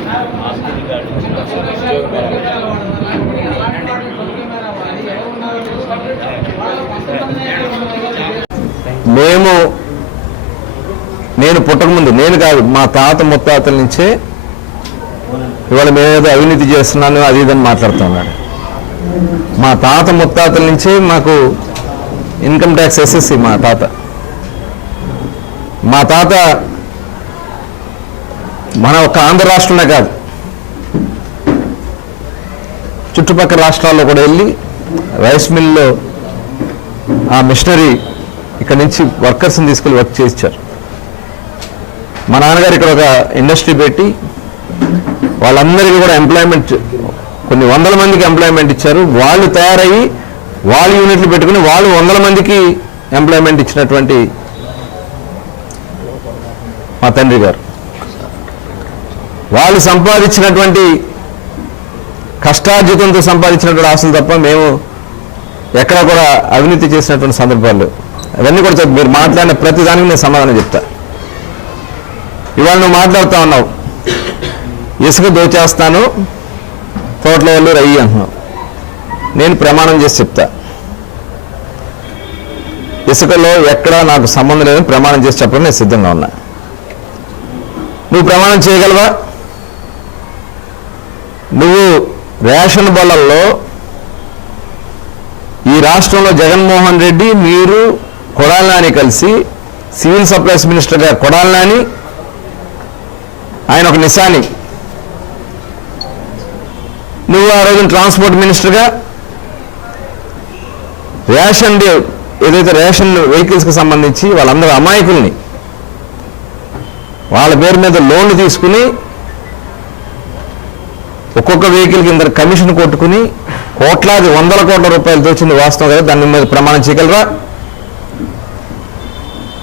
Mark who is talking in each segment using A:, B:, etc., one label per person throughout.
A: Card
B: మేము నేను పుట్టకముందు నేను కాదు మా తాత ముత్తాతల నుంచే ఇవాళ మేమేదో అవినీతి చేస్తున్నాను అది ఇదని మాట్లాడుతున్నాడు మా తాత ముత్తాతల నుంచే మాకు ఇన్కమ్ ట్యాక్స్ ఎస్ఎస్సి మా తాత. మా తాత మన ఒక ఆంధ్ర రాష్ట్రంలో కాదు. చుట్టుపక్కల రాష్ట్రాల్లో కూడా వెళ్ళి రైస్ మిల్లో ఆ మిషనరీ ఇక్కడ నుంచి వర్కర్స్ని తీసుకెళ్ళి వర్క్ చేయించారు. మా నాన్నగారు ఇక్కడ ఒక ఇండస్ట్రీ పెట్టి వాళ్ళందరికీ కూడా ఎంప్లాయ్మెంట్ కొన్ని వందల మందికి ఎంప్లాయ్మెంట్ ఇచ్చారు. వాళ్ళు తయారయ్యి వాళ్ళు యూనిట్లు పెట్టుకుని వాళ్ళు వందల మందికి ఎంప్లాయ్మెంట్ ఇచ్చినటువంటి మా తండ్రి గారు. వాళ్ళు సంపాదించినటువంటి కష్టార్జితంతో సంపాదించినటువంటి ఆస్తులు తప్ప మేము ఎక్కడ కూడా అవినీతి చేసినటువంటి సందర్భాలు అవన్నీ కూడా చెప్ మీరు మాట్లాడిన ప్రతి దానికి నేను సమాధానం చెప్తా. ఇవాళ నువ్వు మాట్లాడుతూ ఉన్నావు. ఇసుక దోచేస్తాను తోటలో వాళ్ళు రయ్యి అంటున్నావు. నేను ప్రమాణం చేసి చెప్తా. ఇసుకలో ఎక్కడా నాకు సంబంధం లేదని ప్రమాణం చేసి చెప్పడం నేను సిద్ధంగా ఉన్నా. నువ్వు ప్రమాణం చేయగలవా? నువ్వు రేషన్ బలంలో ఈ రాష్ట్రంలో జగన్మోహన్ రెడ్డి మీరు కొడాలని కలిసి సివిల్ సప్లైస్ మినిస్టర్గా కొడాలని ఆయన ఒక నిశాని. నువ్వు ఆ రోజున ట్రాన్స్పోర్ట్ మినిస్టర్గా రేషన్ డే- ఏదైతే రేషన్ వెహికల్స్కి సంబంధించి వాళ్ళందరూ అమాయకుల్ని వాళ్ళ పేరు మీద లోన్లు తీసుకుని ఒక్కొక్క వెహికల్ కింద కమిషన్ కొట్టుకుని కోట్లాది వందల కోట్ల రూపాయలు తెచ్చింది వాస్తవం కదా దాని మీద ప్రమాణం చేయగలరా?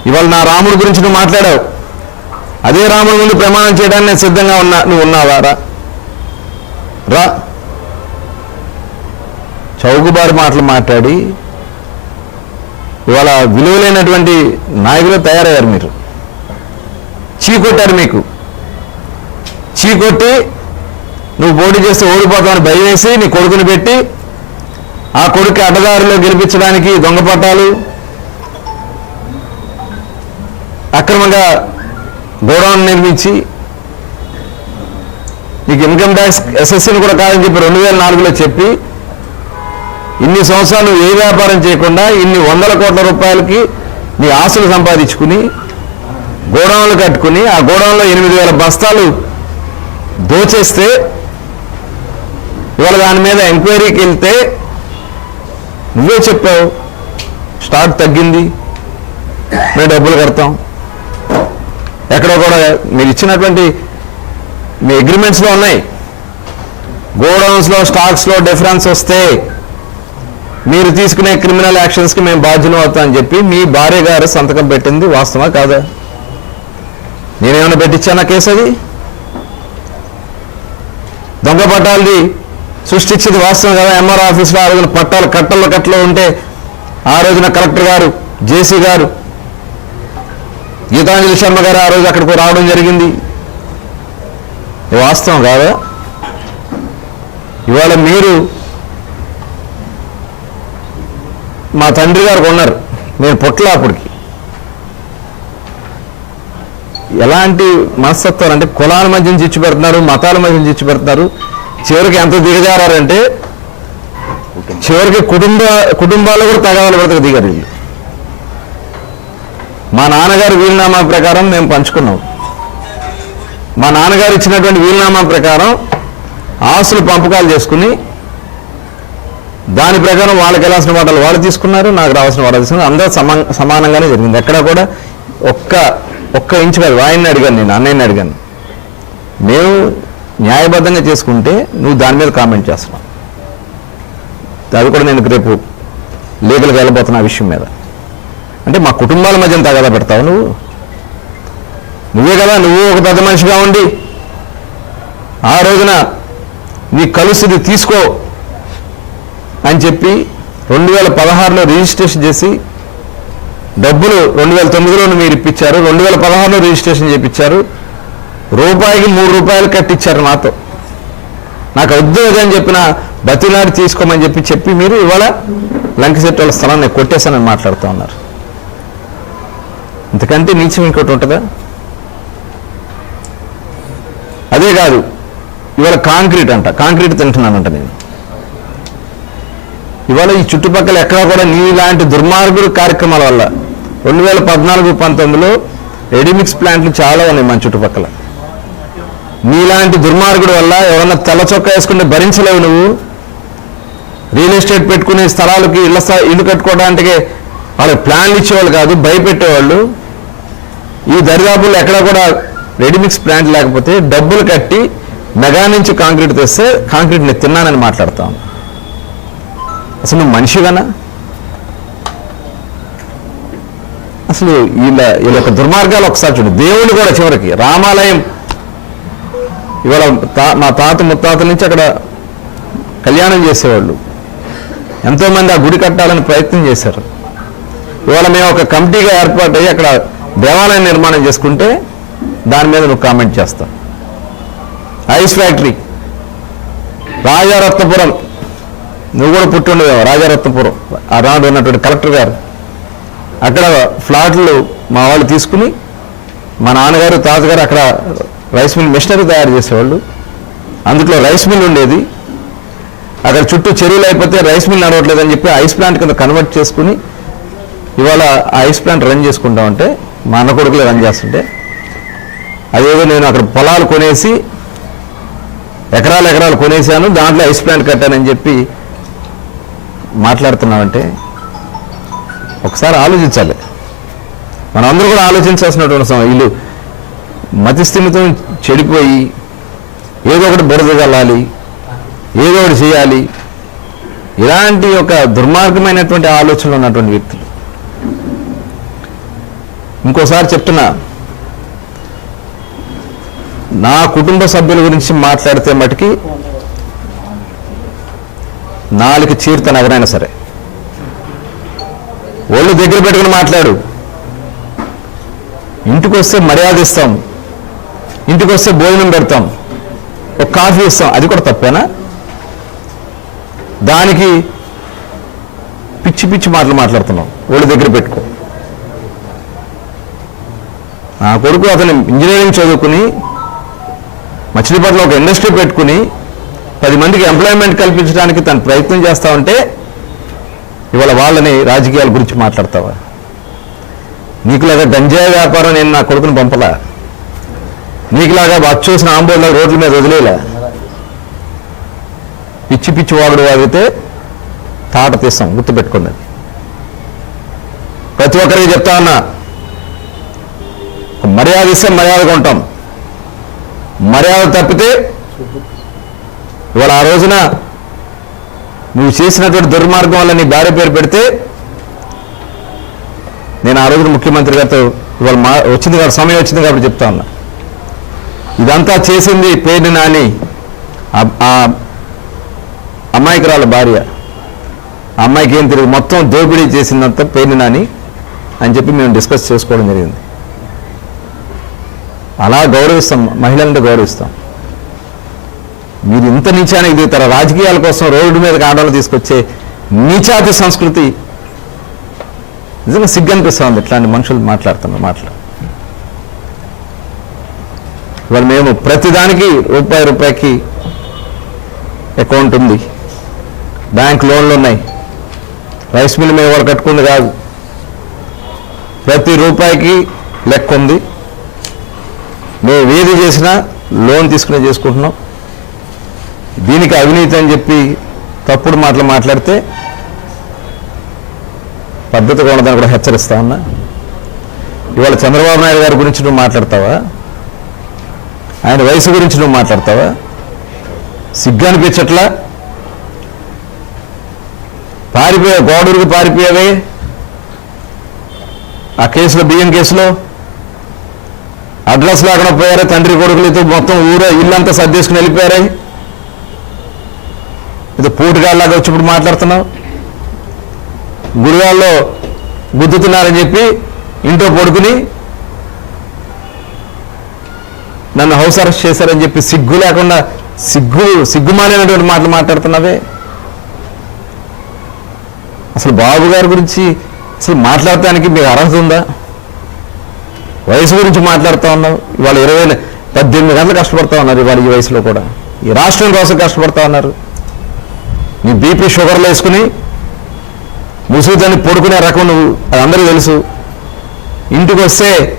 B: ఇవాళ నా రాముడి గురించి నువ్వు మాట్లాడావు. అదే రాముడి ముందు ప్రమాణం చేయడానికి నేను సిద్ధంగా ఉన్నా నువ్వు ఉన్నావా? రా. రా. చౌకబారు మాటలు మాట్లాడి ఇవాళ విలువలైనటువంటి నాయకులు తయారయ్యారు మీరు. చీకొట్టారు మీకు. చీకొట్టి నువ్వు పోటీ చేస్తే ఓడిపోతావని భయం వేసి నీ కొడుకుని పెట్టి ఆ కొడుకు అడ్డదారిలో గెలిపించడానికి దొంగ పట్టాలు అక్రమంగా గోడౌన్ నిర్మించి నీకు ఇన్కమ్ ట్యాక్స్ ఎస్ఎస్సీని కూడా కాదని చెప్పి రెండు వేల నాలుగులో చెప్పి ఇన్ని సంవత్సరాలు ఏ వ్యాపారం చేయకుండా ఇన్ని వందల కోట్ల రూపాయలకి నీ ఆస్తులు సంపాదించుకుని గోడౌన్లు కట్టుకుని ఆ గోడౌన్లో ఎనిమిది వేల బస్తాలు దోచేస్తే ఇవాళ దాని మీద ఎంక్వైరీకి వెళ్తే నువ్వే చెప్పావు స్టాక్ తగ్గింది మేము డబ్బులు కడతాం. ఎక్కడో కూడా మీరు ఇచ్చినటువంటి మీ అగ్రిమెంట్స్లో ఉన్నాయి. గోడౌన్స్లో స్టాక్స్లో డిఫరెన్స్ వస్తే మీరు తీసుకునే క్రిమినల్ యాక్షన్స్కి మేము బాధ్యులు అవుతామని చెప్పి మీ భార్య గారు సంతకం పెట్టింది వాస్తవా కాదా? నేనేమైనా పెట్టించానా కేసు అది? దొంగ పట్టాలది సృష్టించింది వాస్తవం కదా. ఎంఆర్ ఆఫీస్లో ఆ రోజున పట్టాలు కట్టల్లో కట్టలో ఉంటే ఆ రోజున కలెక్టర్ గారు జేసీ గారు గీతాంజలి శర్మ గారు ఆ రోజు అక్కడికి రావడం జరిగింది. వాస్తవం కాదా? ఇవాళ మీరు మా తండ్రి గారు కొన్నారు. నేను పొట్ల అప్పటికి. ఎలాంటి మనస్తత్వాలు అంటే కులాల మధ్య చిచ్చు పెడుతున్నారు మతాల మధ్య చిచ్చు పెడుతున్నారు చివరికి ఎంత దిగజారంటే చివరికి కుటుంబ కుటుంబాలు కూడా తగాదాలు పడతారు దిగారు వీళ్ళు. మా నాన్నగారు వీలునామా ప్రకారం మేము పంచుకున్నాం. మా నాన్నగారు ఇచ్చినటువంటి వీలునామా ప్రకారం ఆస్తులు పంపకాలు చేసుకుని దాని ప్రకారం వాళ్ళకి వెళ్ళాల్సిన వాటాలు వాళ్ళు తీసుకున్నారు నాకు రావాల్సిన వాటాలు తీసుకున్నారు. అందరూ సమా సమానంగానే జరిగింది. ఎక్కడ కూడా ఒక్క ఒక్క ఇంచు కాదు ఆయన్ని అడిగాను నేను అన్నయ్యని అడిగాను. మేము న్యాయబద్ధంగా చేసుకుంటే నువ్వు దాని మీద కామెంట్ చేస్తున్నావు. అది కూడా నేను రేపు లీగల్గా వెళ్ళబోతున్నా ఆ విషయం మీద. అంటే మా కుటుంబాల మధ్య తగదా పెడతావు నువ్వు? నువ్వే కదా నువ్వు ఒక పెద్ద మనిషిగా ఉండి ఆ రోజున నీ కలుసుది తీసుకో అని చెప్పి రెండు వేల పదహారులో రిజిస్ట్రేషన్ చేసి డబ్బులు రెండు వేల తొమ్మిదిలో మీరు ఇప్పించారు రెండు వేల పదహారులో రిజిస్ట్రేషన్ చేయించారు రూపాయికి మూడు రూపాయలు కట్టించారు నాతో. నాకు వద్దు అని చెప్పిన బతిలాడి తీసుకోమని చెప్పి చెప్పి మీరు ఇవాళ లంకసెట్ వాళ్ళ స్థలాన్ని కొట్టేశానని మాట్లాడుతూ ఉన్నారు. ఇంతకంటే నీచం ఇంకోటి ఉంటుందా? అదే కాదు ఇవాళ కాంక్రీట్ అంట కాంక్రీట్ తింటున్నానంట నేను. ఇవాళ ఈ చుట్టుపక్కల ఎక్కడా కూడా నీలాంటి దుర్మార్గుడు కార్యక్రమాల వల్ల రెండు వేల పద్నాలుగు పంతొమ్మిదిలో రెడీమిక్స్ ప్లాంట్లు చాలా ఉన్నాయి మన చుట్టుపక్కల. నీలాంటి దుర్మార్గుడు వల్ల ఎవరన్నా తెల్ల చొక్క వేసుకుంటే భరించలేవు నువ్వు. రియల్ ఎస్టేట్ పెట్టుకునే స్థలాలకి ఇళ్ళ ఇల్లు కట్టుకోవడానికి వాళ్ళకి ప్లాన్లు ఇచ్చేవాళ్ళు కాదు భయపెట్టేవాళ్ళు. ఈ దరిదాపుల్లో ఎక్కడ కూడా రెడీమిక్స్ ప్లాంట్ లేకపోతే డబ్బులు కట్టి మెగా నుంచి కాంక్రీట్ తెస్తే కాంక్రీట్ నేను తిన్నానని మాట్లాడతాం. అసలు నువ్వు మనిషిగానా అసలు వీళ్ళ వీళ్ళ యొక్క దుర్మార్గాలు ఒకసారి చూడు. దేవుడు కూడా చివరికి రామాలయం ఇవాళ తా మా తాత ముత్తాతల నుంచి అక్కడ కళ్యాణం చేసేవాళ్ళు. ఎంతోమంది ఆ గుడి కట్టాలని ప్రయత్నం చేశారు. ఇవాళ మేము ఒక కమిటీగా ఏర్పాటు అయ్యి అక్కడ దేవాలయం నిర్మాణం చేసుకుంటే దాని మీద నువ్వు కామెంట్ చేస్తా ఐస్ ఫ్యాక్టరీ. రాజారత్నపురం. నువ్వు కూడా పుట్టిండేవా? రాజారత్నపురం. ఆ రాడు ఉన్నటువంటి కలెక్టర్ గారు. అక్కడ ఫ్లాట్లు మా వాళ్ళు తీసుకుని మా నాన్నగారు తాతగారు అక్కడ రైస్ మిల్ మెషినరీ తయారు చేసేవాళ్ళు. అందులో రైస్ మిల్ ఉండేది. అక్కడ చుట్టూ చెరువులు అయిపోతే రైస్ మిల్ నడవట్లేదని చెప్పి ఐస్ ప్లాంట్ కింద కన్వర్ట్ చేసుకుని ఇవాళ ఆ ఐస్ ప్లాంట్ రన్ చేసుకుంటామంటే మా అన్న కొడుకులే రన్ చేస్తుంటే అదేదో నేను అక్కడ పొలాలు కొనేసి ఎకరాలు ఎకరాలు కొనేసాను దాంట్లో ఐస్ ప్లాంట్ కట్టానని చెప్పి మాట్లాడుతున్నామంటే ఒకసారి ఆలోచించాలి. మనం అందరూ కూడా ఆలోచించాల్సినటువంటి సమయం. వీళ్ళు మతిస్థిమితం చెడిపోయి ఏదో ఒకటి బురదగలాలి ఏదో ఒకటి చేయాలి. ఇలాంటి ఒక దుర్మార్గమైనటువంటి ఆలోచనలు ఉన్నటువంటి వ్యక్తులు. ఇంకోసారి చెప్తున్నా నా కుటుంబ సభ్యుల గురించి మాట్లాడితే మటుకి నాలుగు చీరత నగరైనా సరే. ఒళ్ళు దగ్గర పెట్టుకుని మాట్లాడు. ఇంటికి వస్తే మర్యాద ఇస్తాం ఇంటికి వస్తే భోజనం పెడతాం. ఒక కాఫీ ఇస్తాం. అది కూడా తప్పేనా? దానికి పిచ్చి పిచ్చి మాటలు మాట్లాడుతున్నాం. ఒళ్ళు దగ్గర పెట్టుకో. నా కొడుకు అతను ఇంజనీరింగ్ చదువుకుని మచిలీపట్ల ఒక ఇండస్ట్రీ పెట్టుకుని పది మందికి ఎంప్లాయ్మెంట్ కల్పించడానికి తను ప్రయత్నం చేస్తా ఉంటే ఇవాళ వాళ్ళని రాజకీయాల గురించి మాట్లాడతావా? నీకులాగా గంజాయి వ్యాపారం నేను నా కొడుకుని పంపలా? నీకులాగా అచ్చూసిన ఆంబోళ్ళ రోడ్ల మీద వదిలేలా. పిచ్చి పిచ్చి వాగుడు వాగితే తాట తీస్తాం గుర్తుపెట్టుకోండి. ప్రతి ఒక్కరికి చెప్తా ఉన్నా మర్యాద ఇస్తే మర్యాదగా ఉంటాం మర్యాద తప్పితే ఇవాళ ఆ రోజున నువ్వు చేసినటువంటి దుర్మార్గం వల్ల నీ భార్య పేరు పెడితే నేను ఆ రోజున ముఖ్యమంత్రి గారితో ఇవాళ మా వచ్చింది కాబట్టి సమయం వచ్చింది కాబట్టి చెప్తా ఉన్నా. ఇదంతా చేసింది పేరు నాని ఆ- అమ్మాయికి భార్య. ఆ అమ్మాయికి ఏం తిరిగి మొత్తం దోపిడీ చేసిందంతా పేరు నాని అని చెప్పి మేము డిస్కస్ చేసుకోవడం జరిగింది. అలా గౌరవిస్తాం మహిళలను గౌరవిస్తాం. మీరు ఇంత నీచానికి దిగుతారా? రాజకీయాల కోసం రోడ్డు మీద ఆందోళన తీసుకొచ్చే నీచాతి సంస్కృతి. నిజంగా సిగ్గు అనిపిస్తుంది ఇట్లాంటి మనుషులు మాట్లాడుతున్నారు మాటలు. ఇవాళ మేము ప్రతిదానికి రూపాయి రూపాయికి అకౌంట్ ఉంది. బ్యాంక్ లోన్లు ఉన్నాయి. రైస్ మిల్ మేము వాళ్ళు కట్టుకుంది కాదు. ప్రతి రూపాయికి లెక్క ఉంది. మేము ఏది చేసినా లోన్ తీసుకునే చేసుకుంటున్నాం. దీనికి అవినీతి అని చెప్పి తప్పుడు మాటలు మాట్లాడితే పద్ధతిగా ఉండదని కూడా హెచ్చరిస్తా ఉన్నా. ఇవాళ చంద్రబాబు నాయుడు గారి గురించి నువ్వు మాట్లాడతావా? ఆయన వయసు గురించి నువ్వు మాట్లాడతావా? సిగ్గు అనిపించట్లా పారిపోయా గోడూరుకు పారిపోయావే? ఆ కేసులో బియ్యం కేసులో? అడ్రస్ లేకుండా పోయారా తండ్రి కొడుకులతో మొత్తం ఊరే ఇల్లంతా సర్దేసుకుని వెళ్ళిపోయారా? ఇది పోటుగాళ్ళలాగా వచ్చి ఇప్పుడు మాట్లాడుతున్నావు? గుడివాళ్ళలో గుద్దుతున్నారని చెప్పి ఇంట్లో పడుకుని నన్ను హౌస్ అరెస్ట్ చేశారని చెప్పి సిగ్గు లేకుండా సిగ్గు సిగ్గుమాలినటువంటి మాటలు మాట్లాడుతున్నావే. అసలు బాబు గారి గురించి అసలు మాట్లాడటానికి మీకు అర్హత ఉందా? వయసు గురించి మాట్లాడుతూ ఉన్నావు. ఇవాళ ఇరవై పద్దెనిమిది గంటలు కష్టపడతా ఉన్నారు ఇవాళ ఈ వయసులో కూడా. ఈ రాష్ట్రం కోసం కష్టపడతా ఉన్నారు. నీ బీపీ షుగర్లు వేసుకుని ముసుగుతని పడుకునే రకం నువ్వు అది అందరికీ తెలుసు. ఇంటికి వస్తే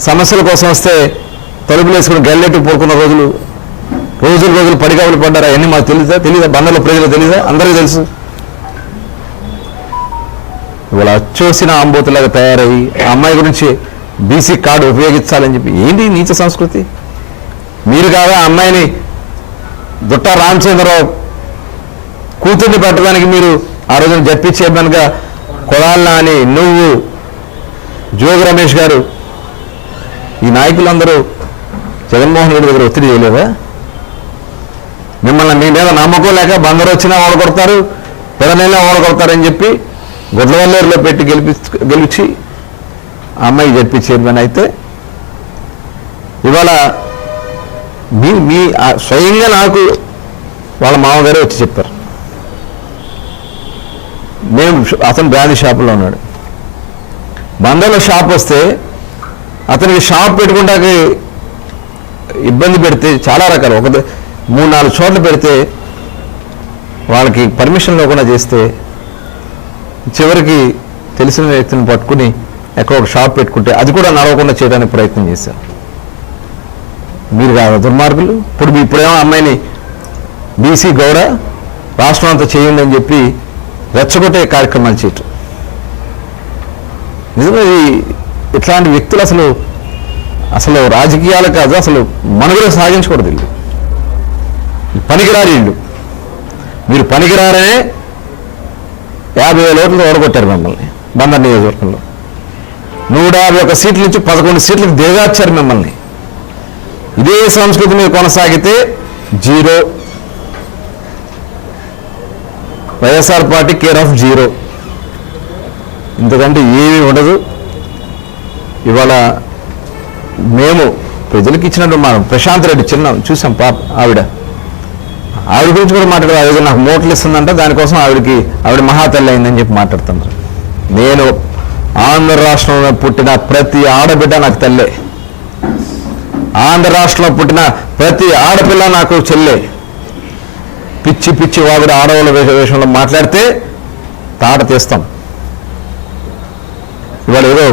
B: సమస్యల కోసం వస్తే తలుపులు వేసుకుని గల్లెట్టు పోరుకున్న రోజులు రోజులు రోజులు పడికాపులు పడ్డారు? అవన్నీ మాకు తెలుసా తెలీదా? బంధంలో ప్రజలు తెలియదా అందరికీ తెలుసు. ఇవాళ అచ్చోసిన ఆంబోతులాగా తయారయ్యి ఆ అమ్మాయి గురించి బీసీ కార్డు ఉపయోగించాలని చెప్పి ఏంటి నీచ సంస్కృతి? మీరు కాదా అమ్మాయిని దుట్ట రామచంద్రరావు కూతుర్ని పెట్టడానికి మీరు ఆ రోజున జడ్పీ చైర్మన్గా కొడాలనా అని నువ్వు జోగి రమేష్ గారు ఈ నాయకులందరూ జగన్మోహన్ రెడ్డి దగ్గర ఒత్తిడి చేయలేదా? మిమ్మల్ని మీ మీద నమ్మకం లేక బందరు వచ్చినా ఓడగొడతారు పిల్లనైనా ఓడగొడతారని చెప్పి గుడ్లవల్లేరులో పెట్టి గెలిపి గెలిచి ఆ అమ్మాయి జడ్పీ చైర్మన్ అయితే ఇవాళ మీ మీ స్వయంగా నాకు వాళ్ళ మామగారే వచ్చి చెప్పారు. మేము అతను బ్రాండ్ షాపులో ఉన్నాడు. బందర్లో షాప్ వస్తే అతనికి షాప్ పెట్టుకుంటాకి ఇబ్బంది పెడితే చాలా రకాలు. ఒక మూడు నాలుగు చోట్ల పెడితే వాళ్ళకి పర్మిషన్ లేకుండా చేస్తే చివరికి తెలిసిన వ్యక్తిని పట్టుకుని ఎక్కడ ఒక షాప్ పెట్టుకుంటే అది కూడా నడవకుండా చేయడానికి ప్రయత్నం చేశారు. మీరు కాదు దుర్మార్గులు. ఇప్పుడు మీ ఇప్పుడేమో అమ్మాయిని బీసీ గౌడ రాష్ట్రం అంతా చేయండి అని చెప్పి రెచ్చగొట్టే కార్యక్రమాలు చేయటం. నిజంగా ఇట్లాంటి వ్యక్తులు అసలు అసలు రాజకీయాలు కాదు అసలు మనుగడ సాగించకూడదు వీళ్ళు. పనికిరారు వీళ్ళు. మీరు పనికిరారనే యాభై వేల ఓట్లు ఓడగొట్టారు మిమ్మల్ని బందర్ నియోజకవర్గంలో. నూట యాభై ఒక సీట్ల నుంచి పదకొండు సీట్లకు దిగార్చారు మిమ్మల్ని. ఇదే సంస్కృతి మీరు కొనసాగితే zero. YSR party care of zero. ఎందుకంటే ఏమీ ఉండదు. ఇవాళ మేము ప్రజలకు ఇచ్చినట్టు మనం ప్రశాంత్ రెడ్డి చిన్న చూసాం పాప ఆవిడ. ఆవిడ గురించి కూడా మాట్లాడారు ఆవిడ నాకు మోట్లు ఇస్తుందంటే. దానికోసం ఆవిడకి ఆవిడ మహాతల్లి అయిందని చెప్పి మాట్లాడుతున్నారు. నేను ఆంధ్ర రాష్ట్రంలో పుట్టిన ప్రతి ఆడబిడ్డ నాకు తల్లే. ఆంధ్ర రాష్ట్రంలో పుట్టిన ప్రతి ఆడపిల్ల నాకు చెల్లె. పిచ్చి పిచ్చి వాగుడు ఆడవాళ్ళ వేష మాట్లాడితే తాట తీస్తాం. ఇవాళ ఏదో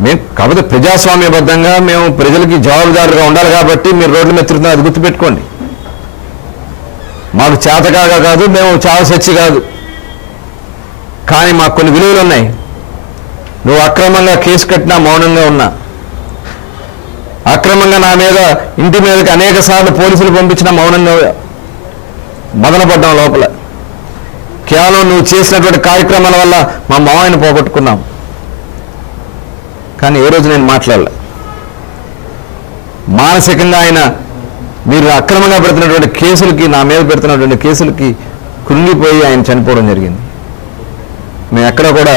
B: మేము కాకపోతే ప్రజాస్వామ్యబద్ధంగా మేము ప్రజలకి జవాబుదారుగా ఉండాలి కాబట్టి మీరు రోడ్ల మీద తిరుగుతున్నారు అది గుర్తుపెట్టుకోండి. మాకు చేతకాగా కాదు మేము చాలా సచ్చి కాదు. కానీ మాకు కొన్ని విలువలు ఉన్నాయి. నువ్వు అక్రమంగా కేసు కట్టినా మౌనంగా ఉన్నా. అక్రమంగా నా మీద ఇంటి మీదకి అనేక సార్లు పోలీసులు పంపించిన మౌనంగా మదనపడ్డాం లోపల. కేవలం నువ్వు చేసినటువంటి కార్యక్రమాల వల్ల మా మామయ్యను పోగొట్టుకున్నాం. కానీ ఏ రోజు నేను మాట్లాడలే. మానసికంగా ఆయన మీరు అక్రమంగా పెడుతున్నటువంటి కేసులకి నా మీద పెడుతున్నటువంటి కేసులకి కృంగిపోయి ఆయన చనిపోవడం జరిగింది. మేము ఎక్కడ కూడా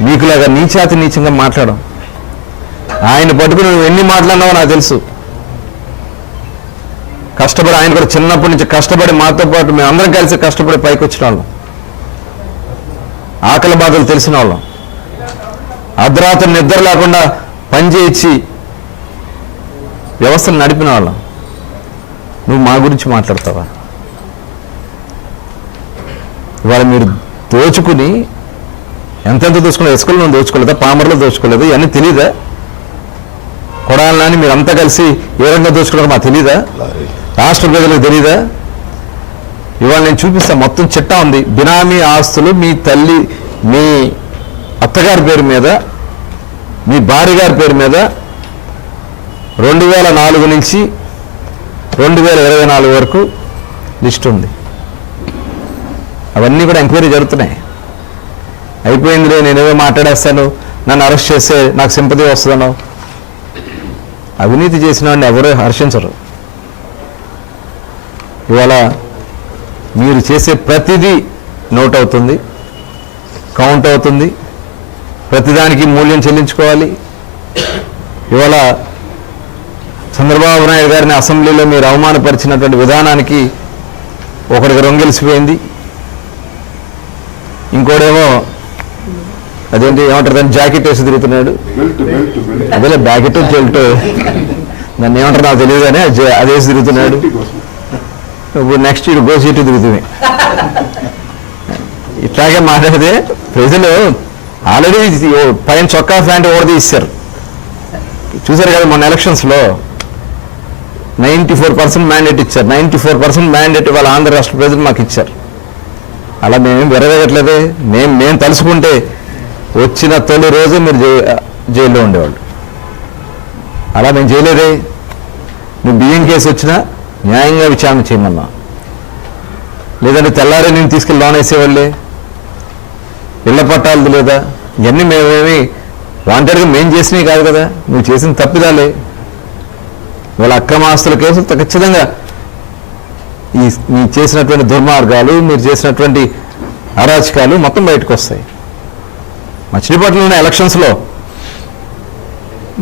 B: మీకులాగా నీచాతి నీచంగా మాట్లాడం ఆయన పట్టుకుని నువ్వు ఎన్ని మాట్లాడినావో నాకు తెలుసు. కష్టపడి ఆయన కూడా చిన్నప్పటి నుంచి కష్టపడి మాతో పాటు మేము అందరం కలిసి కష్టపడి పైకి వచ్చిన వాళ్ళం. ఆకలి బాధలు తెలిసిన వాళ్ళం. అర్ధరాత్రి నిద్ర లేకుండా పనిచేయించి వ్యవస్థను నడిపిన వాళ్ళం. నువ్వు మా గురించి మాట్లాడతావా? ఇవాళ మీరు దోచుకుని ఎంతెంత దోచుకున్నారు ఇసుకలు నువ్వు దోచుకోలేదా? పామర్లో దోచుకోలేదు? ఇవన్నీ తెలీదా? కొడాలని మీరు అంతా కలిసి ఏ రకంగా దోచుకున్నారో మాకు తెలీదా? రాష్ట్ర ప్రజలకు తెలీదా? ఇవాళ నేను చూపిస్తా మొత్తం చిట్టా ఉంది. బినామీ ఆస్తులు మీ తల్లి మీ అత్తగారి పేరు మీద మీ భార్య గారి పేరు మీద రెండు వేల నాలుగు నుంచి రెండు వేల ఇరవై నాలుగు వరకు లిస్ట్ ఉంది. అవన్నీ కూడా ఎంక్వైరీ జరుగుతున్నాయి. అయిపోయిందిలే నేనేదో మాట్లాడేస్తాను నన్ను అరెస్ట్ చేస్తే నాకు సింపతి వస్తుందనో. అవినీతి చేసిన వాడిని ఎవరూ హర్షించరు. ఇవాళ మీరు చేసే ప్రతిదీ నోట్ అవుతుంది కౌంట్ అవుతుంది ప్రతిదానికి మూల్యం చెల్లించుకోవాలి. ఇవాళ చంద్రబాబు నాయుడు గారిని అసెంబ్లీలో మీరు అవమానపరిచినటువంటి విధానానికి ఒకడికి రొంగెలిసిపోయింది. ఇంకోడేమో అదేంటి ఏమంటారు దాన్ని జాకెట్ వేసి తిరుగుతున్నాడు. అదేలే బ్యాకెట్ జెల్ట్ దాన్ని ఏమంటారు నాకు తెలియదు కానీ అది అది వేసి తిరుగుతున్నాడు. ఇప్పుడు నెక్స్ట్ ఇటు గో సీటు తిరుగుతుంది. ఇట్లాగే మాట్లాడితే ప్రజలు ఆల్రెడీ పైన చొక్కా ప్యాంట్ ఓడది ఇస్తారు చూసారు కదా మొన్న ఎలక్షన్స్లో నైంటీ ఫోర్ పర్సెంట్ మ్యాండేట్ ఇచ్చారు. నైంటీ ఫోర్ పర్సెంట్ మ్యాండేట్ వాళ్ళ ఆంధ్ర రాష్ట్ర ప్రజలు మాకు ఇచ్చారు. అలా మేమేం విరవేయట్లేదే మేము మేము తలుసుకుంటే వచ్చిన తొలి రోజు మీరు జై జైల్లో ఉండేవాళ్ళు. అలా మేము చేయలేదే. నువ్వు బియ్యం కేసు వచ్చినా న్యాయంగా విచారణ చేయమన్నా. లేదంటే తెల్లారే నేను తీసుకెళ్ళి లోన్ వేసేవాళ్ళే. ఇళ్ళ పట్టాలది లేదా? ఇవన్నీ మేమేమి వాంటెడ్గా మేము చేసినవి కాదు కదా. నువ్వు చేసిన తప్పిదాలే. వాళ్ళ అక్రమాస్తుల కేసులు ఖచ్చితంగా ఈ మీరు చేసినటువంటి దుర్మార్గాలు మీరు చేసినటువంటి అరాచకాలు మొత్తం బయటకు వస్తాయి మచిలీపట్నంలో ఉన్న ఎలక్షన్స్లో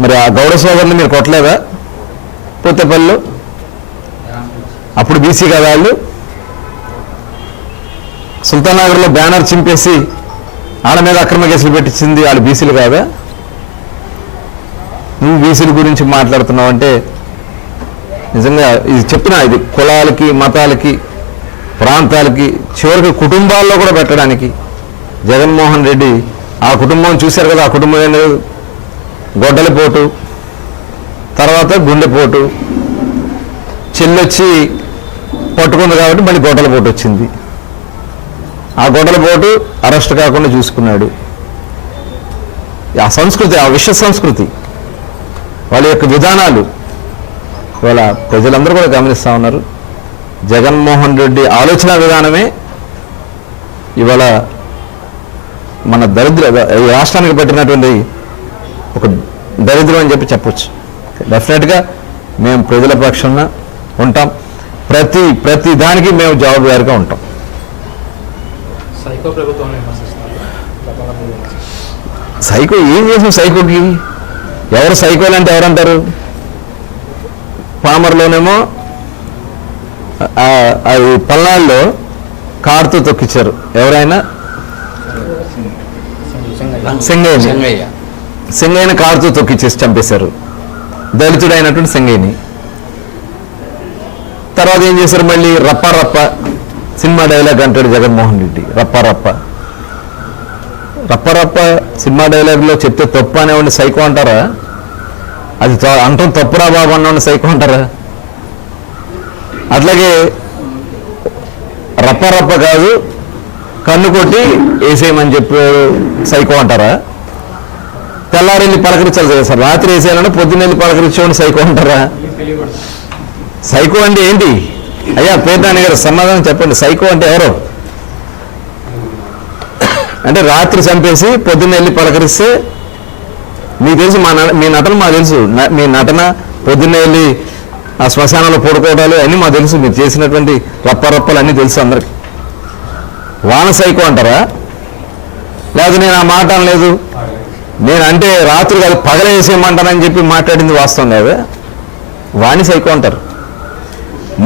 B: మరి ఆ గౌడ సోదరులు మీరు కొట్టలేదా? పోతేపల్లిలో అప్పుడు బీసీ కదా వాళ్ళు. సుల్తాన్ నగర్లో బ్యానర్ చింపేసి ఆడ మీద అక్రమ కేసులు పెట్టించింది వాళ్ళు బీసీలు కాదా? నువ్వు బీసీల గురించి మాట్లాడుతున్నావు అంటే నిజంగా ఇది చెప్తున్నా ఇది కులాలకి మతాలకి ప్రాంతాలకి చివరికి కుటుంబాల్లో కూడా పెట్టడానికి జగన్మోహన్ రెడ్డి ఆ కుటుంబం చూశారు కదా ఆ కుటుంబం ఏంటి గొడ్డలిపోటు తర్వాత గుండెపోటు చెల్లొచ్చి పట్టుకుంది కాబట్టి మళ్ళీ గొడ్డల పోటు వచ్చింది. ఆ గొడవల పోటు అరెస్ట్ కాకుండా చూసుకున్నాడు. ఆ సంస్కృతి ఆ విశ్వ సంస్కృతి వాళ్ళ యొక్క విధానాలు ఇవాళ ప్రజలందరూ కూడా గమనిస్తూ ఉన్నారు. జగన్మోహన్ రెడ్డి ఆలోచన విధానమే ఇవాళ మన దరిద్ర ఈ రాష్ట్రానికి పెట్టినటువంటి ఒక దరిద్రం అని చెప్పి చెప్పొచ్చు. డెఫినెట్గా మేము ప్రజల పక్షాన ఉంటాం. ప్రతి ప్రతి దానికి మేము జవాబుదారిగా ఉంటాం.
C: సైకో
B: ఏం చేసాం సైకోకి? ఎవరు సైకోలు అంటే ఎవరంటారు? పామర్లోనేమో అది పల్నాడులో కారుతో తొక్కిచ్చారు. ఎవరైనా?
D: చెంగయ్య
B: సింగయ్యని కారుతో తొక్కిచ్చేసి చంపేశారు. దళితుడైనటువంటి సింగయ్యని. తర్వాత ఏం చేశారు మళ్ళీ? రప్ప రప్ప సినిమా డైలాగ్ అంటాడు జగన్మోహన్ రెడ్డి రప్ప రప్ప. రప్ప రప్ప సినిమా డైలాగ్లో చెప్తే తప్పు అనేవాడిని సైకో అంటారా? అది అంటాం తప్పురా బాబు అన్నవాడిని సైకో అంటారా? అట్లాగే రప్ప రప్ప కాదు కన్ను కొట్టి వేసేయమని చెప్పి సైకో అంటారా? తెల్లారెళ్ళి పలకరించాలి కదా సార్ రాత్రి వేసేయాలంటే పొద్దున్నెళ్ళి పలకరించేవాడిని సైకో అంటారా? సైకో అంటే ఏంటి? అయ్యా పేర్నాని గారు సమాధానం చెప్పండి. సైకో అంటే ఎవరు? అంటే రాత్రి చంపేసి పొద్దున్న వెళ్ళి పలకరిస్తే మీకు తెలుసు మా న- మీ నటన మాకు తెలుసు. మీ నటన పొద్దున్న వెళ్ళి ఆ శ్మశానంలో పడుకోవడాలు అన్నీ మాకు తెలుసు. మీరు చేసినటువంటి రప్పరప్పలు అన్నీ తెలుసు అందరికి. వాన సైకో అంటారా? లేదు నేను ఆ మాట అనలేదు. నేను అంటే రాత్రి కాదు పగలేసేయమంటానని చెప్పి మాట్లాడింది వాస్తవం కాదు. వాణి సైకో అంటారు.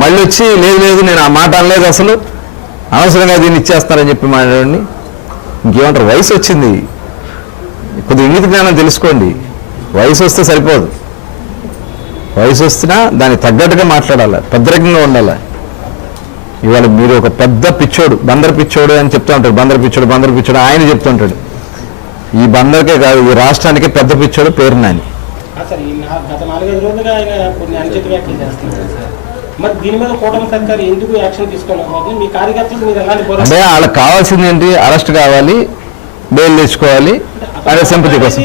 B: మళ్ళీ వచ్చి లేదు లేదు నేను ఆ మాట అనలేదు అసలు. అనవసరంగా దీన్ని ఇచ్చేస్తారని చెప్పి మాట్లాడండి ఇంకేమంటారు వయసు వచ్చింది. కొద్ది ఇంగిత జ్ఞానం తెలుసుకోండి. వయసు వస్తే సరిపోదు. వయసు వస్తున్నా దానికి తగ్గట్టుగా మాట్లాడాలి పెద్దరకంగా ఉండాలి. ఇవాళ మీరు ఒక పెద్ద పిచ్చోడు బందర్ పిచ్చోడు అని చెప్తూ ఉంటాడు. బందర్ పిచ్చోడు బందర్ పిచ్చోడు ఆయన చెప్తుంటాడు ఈ బందర్కే కాదు ఈ రాష్ట్రానికే పెద్ద పిచ్చోడు పేరు నాని.
E: మరి దీని మీద కూటమి సర్కారు ఎందుకు యాక్షన్ మీ మీరు ఎలాంటి పోరాటం
B: వాళ్ళకి కావాల్సింది ఏంటి అరెస్ట్ కావాలి బెయిల్ తెచ్చుకోవాలి అదే సింపతి కోసం.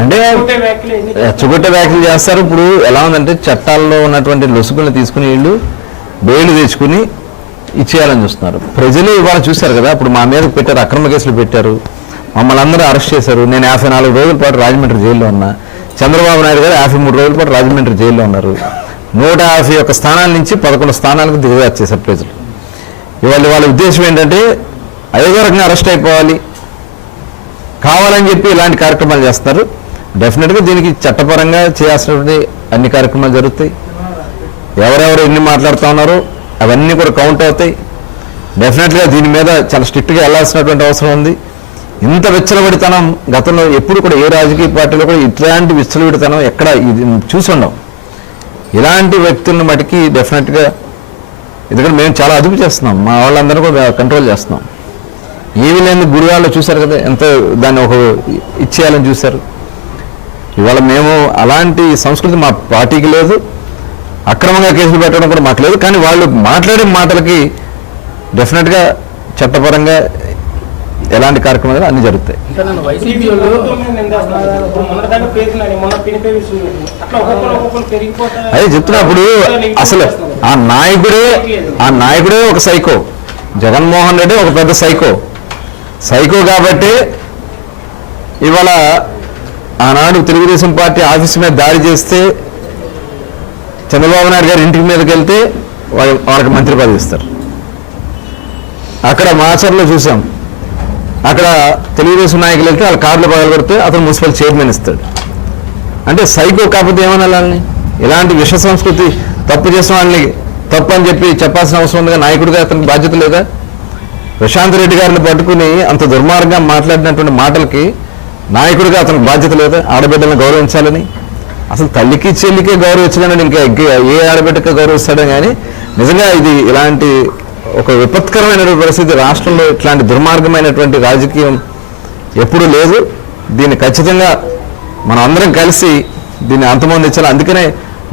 B: అంటే
E: అనుచిత వ్యాఖ్యలు
B: చేస్తారు. ఇప్పుడు ఎలా ఉందంటే చట్టాల్లో ఉన్నటువంటి లొసుగులను తీసుకుని వీళ్ళు బెయిల్ తెచ్చుకుని ఇచ్చేయాలని చూస్తున్నారు. ప్రజలు ఇవాళ చూశారు కదా ఇప్పుడు మా మీద పెట్టారు అక్రమ కేసులు పెట్టారు. మమ్మల్ని అందరూ అరెస్ట్ చేశారు. నేను యాభై నాలుగు రోజుల పాటు రాజమండ్రి జైల్లో ఉన్నా. చంద్రబాబు నాయుడు గారు యాభై మూడు రోజుల పాటు రాజమండ్రి జైల్లో ఉన్నారు. నూట యాభై ఒక్క స్థానాల నుంచి పదకొండు స్థానాలకు దిగజార్చేశారు ప్రజలు. ఇవాళ వాళ్ళ ఉద్దేశం ఏంటంటే అయోగ రకంగా అరెస్ట్ అయిపోవాలి. కావాలని చెప్పి ఇలాంటి కార్యక్రమాలు చేస్తారు. డెఫినెట్గా దీనికి చట్టపరంగా చేయాల్సినటువంటి అన్ని కార్యక్రమాలు జరుగుతాయి. ఎవరెవరు ఎన్ని మాట్లాడుతూ ఉన్నారో అవన్నీ కూడా కౌంట్ అవుతాయి. డెఫినెట్గా దీని మీద చాలా స్ట్రిక్ట్గా వెళ్ళాల్సినటువంటి అవసరం ఉంది. ఇంత విచ్చలవిడితనం గతంలో ఎప్పుడు కూడా ఏ రాజకీయ పార్టీలో కూడా ఇట్లాంటి విచ్చలవిడితనం ఎక్కడ ఇది చూసి ఉండం ఇలాంటి వ్యక్తులను మటుకి డెఫినెట్గా ఎందుకంటే మేము చాలా అదుపు చేస్తున్నాం. మా వాళ్ళందరూ కూడా కంట్రోల్ చేస్తున్నాం. ఏమీ లేని గుడివాళ్ళు చూశారు కదా ఎంత దాన్ని ఒక ఇచ్చేయాలని చూశారు. ఇవాళ మేము అలాంటి సంస్కృతి మా పార్టీకి లేదు. అక్రమంగా కేసులు పెట్టడం కూడా మాకు లేదు. కానీ వాళ్ళు మాట్లాడే మాటలకి డెఫినెట్గా చట్టపరంగా ఎలాంటి కార్యక్రమాలు అన్నీ జరుగుతాయి. అదే చెప్తున్నప్పుడు అసలు ఆ నాయకుడే ఆ నాయకుడే ఒక సైకో. జగన్మోహన్ రెడ్డి ఒక పెద్ద సైకో. సైకో కాబట్టి ఇవాళ ఆనాడు తెలుగుదేశం పార్టీ ఆఫీస్ మీద దాడి చేస్తే చంద్రబాబు నాయుడు గారి ఇంటికి మీదకి వెళ్తే వాళ్ళ వాళ్ళకి మంత్రి పదవి ఇస్తారు. అక్కడ మాచర్లో చూసాం. అక్కడ తెలుగుదేశం నాయకులు వెళ్తే వాళ్ళ కార్లు పగలు అతను మున్సిపల్ చైర్మన్ ఇస్తాడు. అంటే సైకో కాకపోతే ఏమన్నా వాళ్ళని? ఇలాంటి విష సంస్కృతి తప్పు చేసిన వాళ్ళని తప్పు అని చెప్పి చెప్పాల్సిన అవసరం ఉందిగా? నాయకుడిగా అతనికి బాధ్యత లేదా? ప్రశాంత్ రెడ్డి గారిని పట్టుకుని అంత దుర్మార్గంగా మాట్లాడినటువంటి మాటలకి నాయకుడిగా అతనికి బాధ్యత లేదా? ఆడబిడ్డలను గౌరవించాలని? అసలు తల్లికి చెల్లికే గౌరవించడానికి ఇంకా ఇంకా ఏ ఆడబిడ్డకే గౌరవిస్తాడో కానీ నిజంగా ఇది ఇలాంటి ఒక విపత్కరమైనటువంటి పరిస్థితి. రాష్ట్రంలో ఇట్లాంటి దుర్మార్గమైనటువంటి రాజకీయం ఎప్పుడూ లేదు. దీన్ని ఖచ్చితంగా మనం అందరం కలిసి దీన్ని అంతమొందించాలి అందుకనే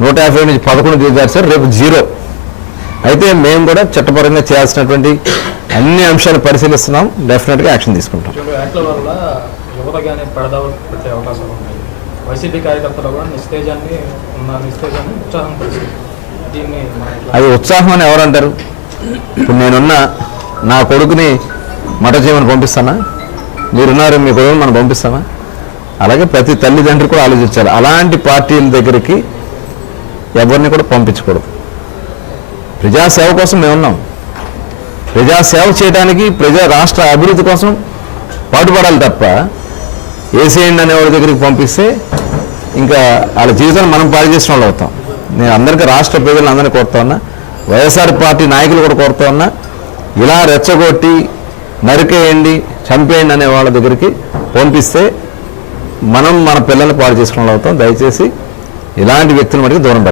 B: నూట యాభై నుంచి పదకొండు దిగారు సార్ రేపు జీరో. అయితే మేము కూడా చట్టపరంగా చేయాల్సినటువంటి అన్ని అంశాలు పరిశీలిస్తున్నాం. డెఫినెట్గా యాక్షన్ తీసుకుంటాం. అది ఉత్సాహం అని ఎవరంటారు ఇప్పుడు నేనున్న నా కొడుకుని మట పంపిస్తానా? మీరున్నారు మీ కొడుకుని మనం పంపిస్తామా? అలాగే ప్రతి తల్లిదండ్రులు కూడా ఆలోచించాలి. అలాంటి పార్టీల దగ్గరికి ఎవరిని కూడా పంపించకూడదు. ప్రజాసేవ కోసం మేము ఉన్నాం ప్రజాసేవ చేయడానికి ప్రజా రాష్ట్ర అభివృద్ధి కోసం పాటుపడాలి తప్ప ఏసేయండి అనే వాళ్ళ దగ్గరికి పంపిస్తే ఇంకా వాళ్ళ జీవితాన్ని మనం పాడు చేసిన వాళ్ళు అవుతాం. నేను అందరికీ రాష్ట్ర ప్రజలను అందరినీ కోరుతా ఉన్నా. వైఎస్ఆర్ పార్టీ నాయకులు కూడా కోరుతూ ఉన్నా ఇలా రెచ్చగొట్టి నరికేయండి చంపేయండి అనే వాళ్ళ దగ్గరికి పంపిస్తే మనం మన పిల్లల్ని పాడు చేసుకున్న వాళ్ళు అవుతాం. దయచేసి ఇలాంటి వ్యక్తులు మనకి దూరం